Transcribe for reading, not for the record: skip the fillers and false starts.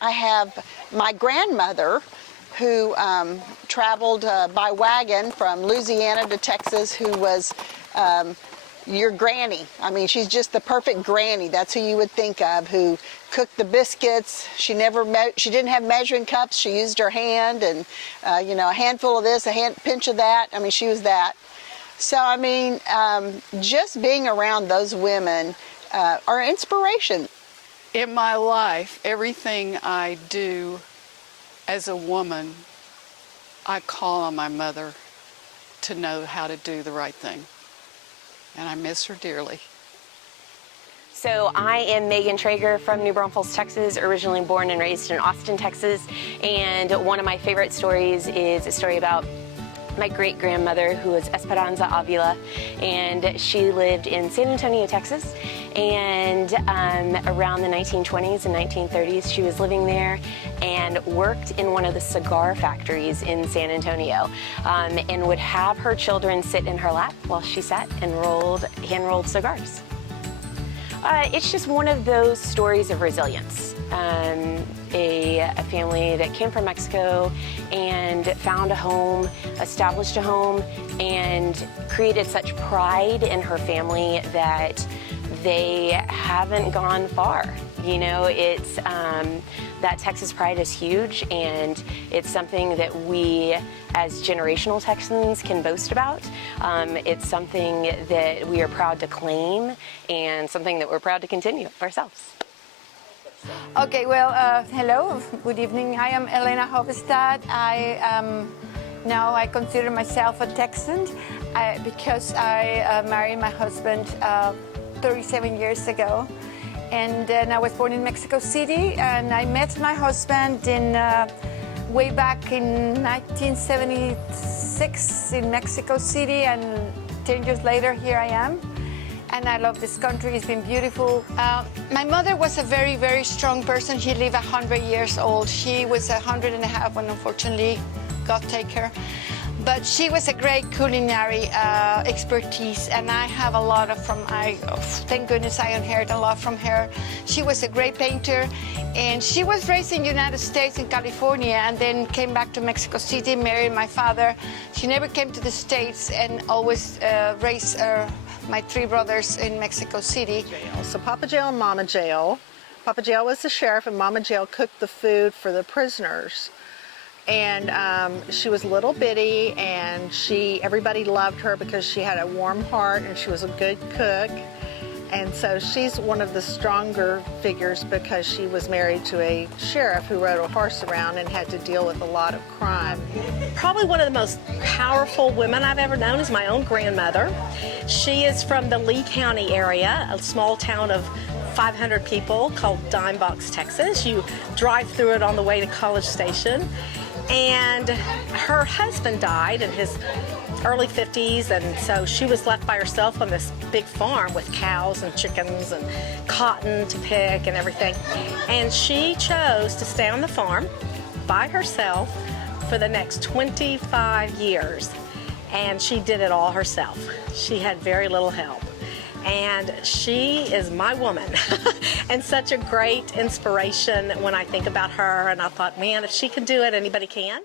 I have my grandmother who traveled by wagon from Louisiana to Texas, who was your granny. I mean, she's just the perfect granny. That's who you would think of, who cooked the biscuits. She didn't have measuring cups. She used her hand, and you know, a handful of this, a pinch of that. I mean, she was that. So I mean, just being around those women are inspiration. In my life, everything I do as a woman, I call on my mother to know how to do the right thing. And I miss her dearly. So I am Megan Traeger from New Braunfels, Texas, originally born and raised in Austin, Texas. And one of my favorite stories is a story about my great-grandmother, who was Esperanza Avila, and she lived in San Antonio, Texas. And around the 1920s and 1930s, she was living there and worked in one of the cigar factories in San Antonio, and would have her children sit in her lap while she sat and hand-rolled cigars. It's just one of those stories of resilience. A family that came from Mexico and found a home, established a home, and created such pride in her family that they haven't gone far. You know, it's that Texas pride is huge, and it's something that we as generational Texans can boast about. It's something that we are proud to claim, and something that we're proud to continue ourselves. Okay, well, hello, good evening. I am Elena Hovestad. Now I consider myself a Texan because I married my husband 37 years ago. And then I was born in Mexico City, and I met my husband way back in 1976 in Mexico City, and 10 years later, here I am. And I love this country. It's been beautiful. My mother was a very, very strong person. She lived 100 years old. She was 100 and a half when, unfortunately, God take her. But she was a great culinary expertise, and I have a lot thank goodness I inherited a lot from her. She was a great painter, and she was raised in the United States in California, and then came back to Mexico City, married my father. She never came to the States, and always raised my three brothers in Mexico City. So Papa Jail and Mama Jail. Papa Jail was the sheriff, and Mama Jail cooked the food for the prisoners. And she was little bitty, and everybody loved her because she had a warm heart and she was a good cook. And so she's one of the stronger figures because she was married to a sheriff who rode a horse around and had to deal with a lot of crime. Probably one of the most powerful women I've ever known is my own grandmother. She is from the Lee County area, a small town of 500 people called Dime Box, Texas. You drive through it on the way to College Station. And her husband died in his early 50s, and so she was left by herself on this big farm with cows and chickens and cotton to pick and everything. And she chose to stay on the farm by herself for the next 25 years. And she did it all herself. She had very little help. And she is my woman and such a great inspiration when I think about her. And I thought, man, if she can do it, anybody can.